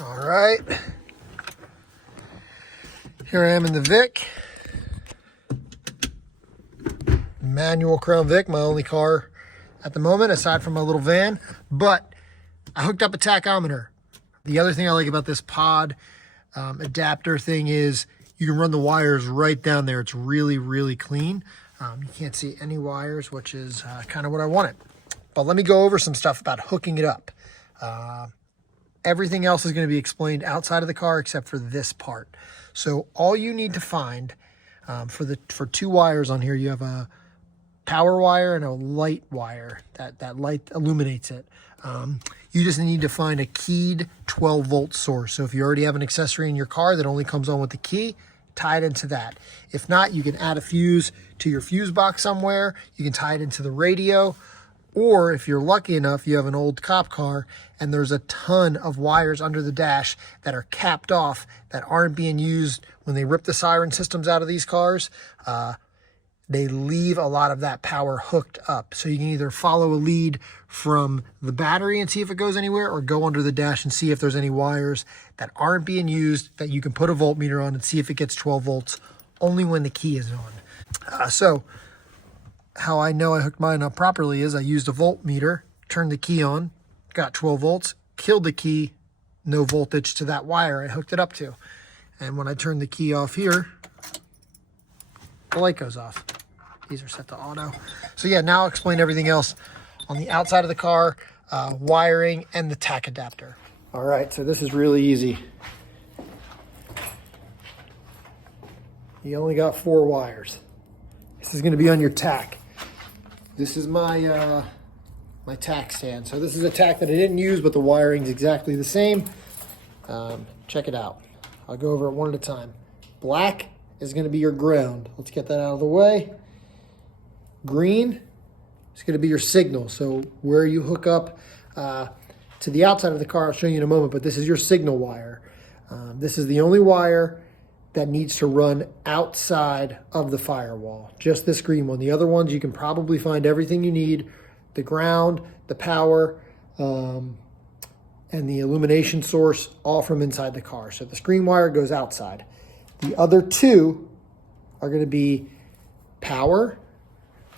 All right. Here I am in the Vic. Manual Crown Vic, my only car at the moment, aside from my little van. But I hooked up a tachometer. The other thing I like about this pod adapter thing is you can run the wires right down there. It's really, really clean. You can't see any wires, which is kind of what I wanted. But let me go over some stuff about hooking it up. Everything else is going to be explained outside of the car except for this part. So all you need to find for two wires on here, you have a power wire and a light wire. That light illuminates it. You just need to find a keyed 12-volt source. So if you already have an accessory in your car that only comes on with the key, tie it into that. If not, you can add a fuse to your fuse box somewhere. You can tie it into the radio. Or if you're lucky enough, you have an old cop car and there's a ton of wires under the dash that are capped off that aren't being used when they rip the siren systems out of these cars. They leave a lot of that power hooked up. So you can either follow a lead from the battery and see if it goes anywhere, or go under the dash and see if there's any wires that aren't being used that you can put a voltmeter on and see if it gets 12 volts only when the key is on. So how I know I hooked mine up properly is I used a voltmeter, turned the key on, got 12 volts, killed the key, no voltage to that wire I hooked it up to. And when I turn the key off here, the light goes off. These are set to auto. So yeah, now I'll explain everything else on the outside of the car, wiring, and the tach adapter. All right, so this is really easy. You only got 4 wires. This is gonna be on your tach. This is my my tach stand. So this is a tach that I didn't use, but the wiring's exactly the same. Check it out. I'll go over it one at a time. Black is going to be your ground. Let's get that out of the way. Green is going to be your signal. So where you hook up to the outside of the car, I'll show you in a moment, but this is your signal wire. This is the only wire that needs to run outside of the firewall. Just this green one. The other ones, you can probably find everything you need. The ground, the power, and the illumination source, all from inside the car. So the green wire goes outside. The other 2 are going to be power,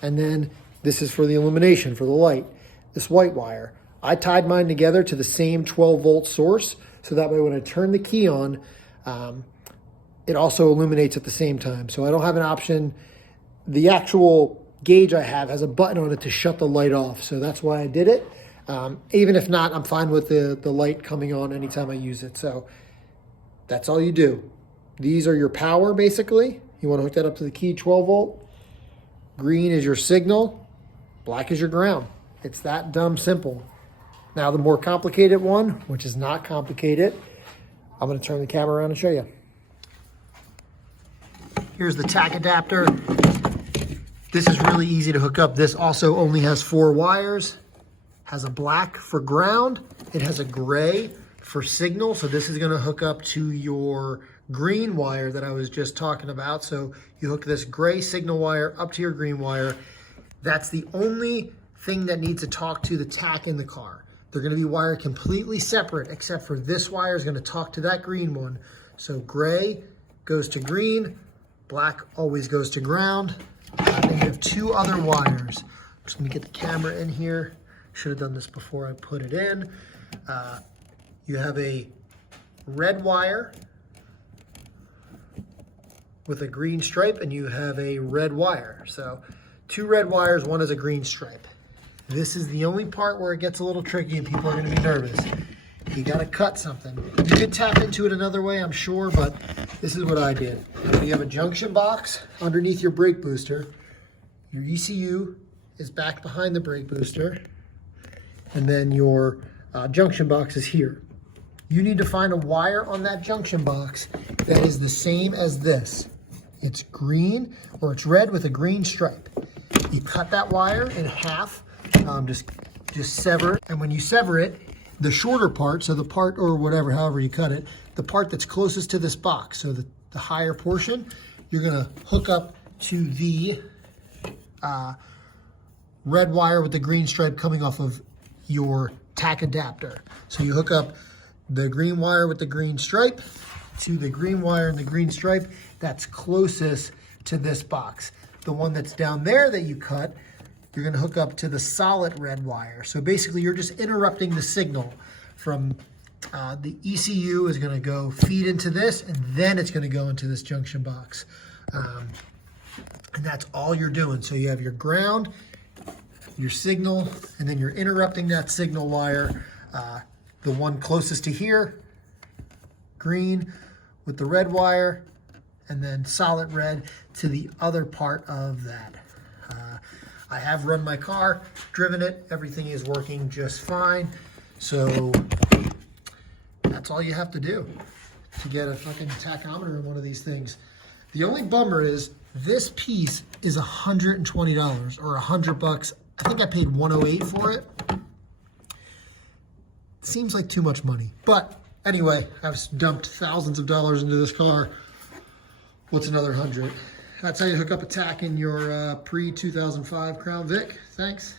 and then this is for the illumination, for the light, this white wire. I tied mine together to the same 12-volt source, so that way when I turn the key on, it also illuminates at the same time. So I don't have an option. The actual gauge I have has a button on it to shut the light off, so that's why I did it. Even if not, I'm fine with the light coming on anytime I use it. So that's all you do. These are your power, basically. You want to hook that up to the key 12 volt. Green is your signal. Black is your ground. It's that dumb simple. Now the more complicated one, which is not complicated, I'm going to turn the camera around and show you. Here's the tach adapter. This is really easy to hook up. This also only has 4 wires. Has a black for ground. It has a gray for signal. So this is going to hook up to your green wire that I was just talking about. So you hook this gray signal wire up to your green wire. That's the only thing that needs to talk to the tach in the car. They're going to be wired completely separate, except for this wire is going to talk to that green one. So gray goes to green, black always goes to ground. Then you have 2 other wires. I'm just going to get the camera in here. Should have done this before I put it in. You have a red wire with a green stripe, and you have a red wire. So 2 red wires, 1 is a green stripe. This is the only part where it gets a little tricky and people are going to be nervous. You got to cut something. You could tap into it another way, I'm sure, but this is what I did. You have a junction box underneath your brake booster. Your ECU is back behind the brake booster, and then your junction box is here. You need to find a wire on that junction box that is the same as this. It's green, or it's red with a green stripe. You cut that wire in half, just sever it, and when you sever it, the shorter part, so the part, or whatever, however you cut it, the part that's closest to this box, so the higher portion, you're gonna hook up to the red wire with the green stripe coming off of your tach adapter. So you hook up the green wire with the green stripe to the green wire and the green stripe that's closest to this box. The one that's down there that you cut, you're gonna hook up to the solid red wire. So basically you're just interrupting the signal from the ECU is gonna go feed into this, and then it's gonna go into this junction box. And that's all you're doing. So you have your ground, your signal, and then you're interrupting that signal wire. The one closest to here, green with the red wire, and then solid red to the other part of that. I have run my car, driven it, everything is working just fine. So that's all you have to do to get a fucking tachometer in one of these things. The only bummer is this piece is $120 or $100. I think I paid $108 for it. Seems like too much money. But anyway, I've dumped thousands of dollars into this car. What's another 100? That's how you hook up a tach in your pre-2005 Crown Vic. Thanks.